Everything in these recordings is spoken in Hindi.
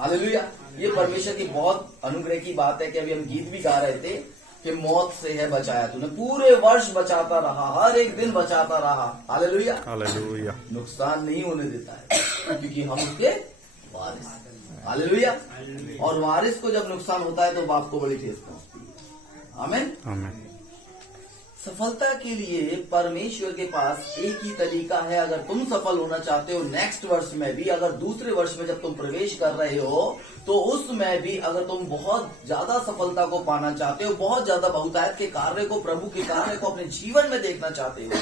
हालेलुया। ये परमेश्वर की बहुत अनुग्रह की बात है कि अभी हम गीत भी गा रहे थे कि मौत से है बचाया तूने, पूरे वर्ष बचाता रहा, हर एक दिन बचाता रहा। हालेलुया। हालेलुया। नुकसान नहीं होने देता है क्योंकि हम उसके वारिस हैं। हालेलुया। और वारिस को जब नुकसान होता है तो बाप को बड़ी ठेस पहुंचती है। आमीन। आमीन। सफलता के लिए परमेश्वर के पास एक ही तरीका है। अगर तुम सफल होना चाहते हो नेक्स्ट वर्ष में भी, अगर दूसरे वर्ष में जब तुम प्रवेश कर रहे हो तो उसमें भी अगर तुम बहुत ज्यादा सफलता को पाना चाहते हो, बहुत ज्यादा बहुतायत के कार्य को, प्रभु के कार्य को अपने जीवन में देखना चाहते हो,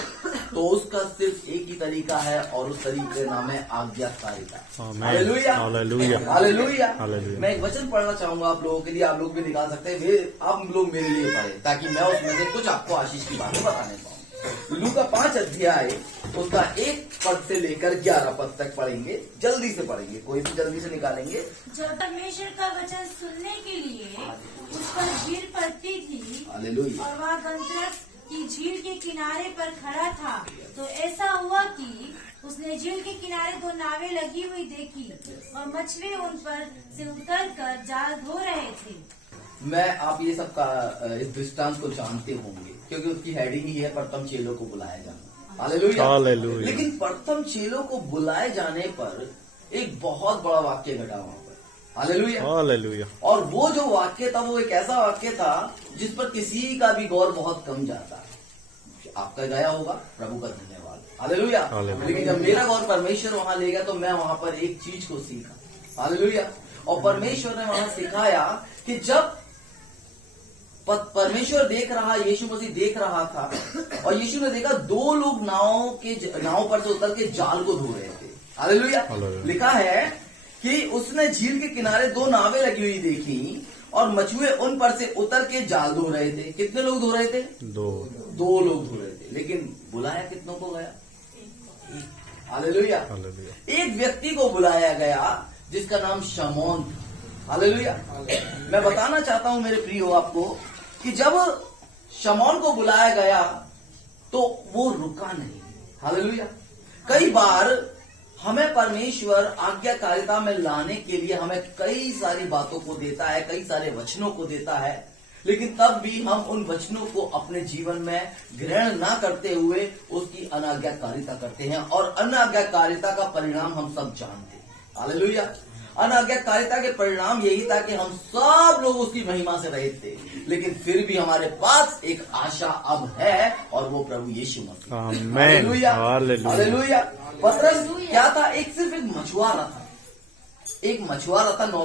तो उसका सिर्फ एक ही तरीका है और उस तरीके का नाम है आज्ञाकारिता। हालेलुया। हालेलुया। हालेलुया। हालेलुया। मैं एक वचन पढ़ना चाहूंगा आप लोगों के लिए, आप लोग भी निकाल सकते हैं, आप लोग मेरे लिए पढ़े ताकि मैं उसमें से कुछ आपको आशीष की बातें बताने पाऊँ। लूका 5 अध्याय उसका 1 पद से लेकर 11 पद तक पढ़ेंगे, जल्दी से पढ़ेंगे, कोई भी जल्दी से निकालेंगे। जब परमेश्वर का वचन सुनने के लिए उस पर भीड़ पड़ती थी हालेलुया। और वह गंधरस की झील के किनारे पर खड़ा था, तो ऐसा हुआ कि उसने झील के किनारे 2 नावें लगी हुई देखी और मछुए उन पर से उतरकर जाल धो रहे थे। मैं आप ये सब का इस दृष्टांत को जानते होंगे क्योंकि उसकी हेडिंग ही है प्रथम चेलों को बुलाया जाना। हालेलुया। हालेलुया। लेकिन प्रथम चेलों को बुलाए जाने पर एक बहुत बड़ा वाक्य घटा वहां पर। हालेलुया। हालेलुया। और वो जो वाक्य था वो एक ऐसा वाक्य था जिस पर किसी का भी गौर बहुत कम जाता है। आपका गया होगा, प्रभु का धन्यवाद। हालेलुया। हालेलुया। लेकिन जब मेरा गौर परमेश्वर वहां ले गया तो मैं वहां पर एक चीज को सीखा। हालेलुया। और परमेश्वर ने वहां सिखाया कि जब परमेश्वर देख रहा, यीशु मसीह देख रहा था और यीशु ने देखा 2 लोग नाव पर से उतर के जाल को धो रहे थे। हालेलुया। लिखा है कि उसने झील के किनारे 2 नावें लगी हुई देखी और मछुए उन पर से उतर के जाल धो रहे थे। कितने लोग धो रहे थे? 2 लोग धो रहे थे। लेकिन बुलाया कितनों को गया? हालेलुया। एक व्यक्ति को बुलाया गया जिसका नाम शमौन था। हालेलुया। मैं बताना चाहता हूं मेरे प्रियो आपको कि जब शमौन को बुलाया गया तो वो रुका नहीं। हालेलुया। कई बार हमें परमेश्वर आज्ञाकारिता में लाने के लिए हमें कई सारी बातों को देता है, कई सारे वचनों को देता है, लेकिन तब भी हम उन वचनों को अपने जीवन में ग्रहण ना करते हुए उसकी अनाज्ञाकारिता करते हैं और अनाज्ञाकारिता का परिणाम हम सब जानते हैं। हालेलुया। अनाज्ञाकारिता के परिणाम यही था कि हम सब लोग उसकी महिमा से रहित थे, लेकिन फिर भी हमारे पास एक आशा अब है और वो प्रभु यीशु मसीह। हालेलुया। हालेलुया। पतरस क्या था? सिर्फ एक मछुआरा था। एक मछुआरा था।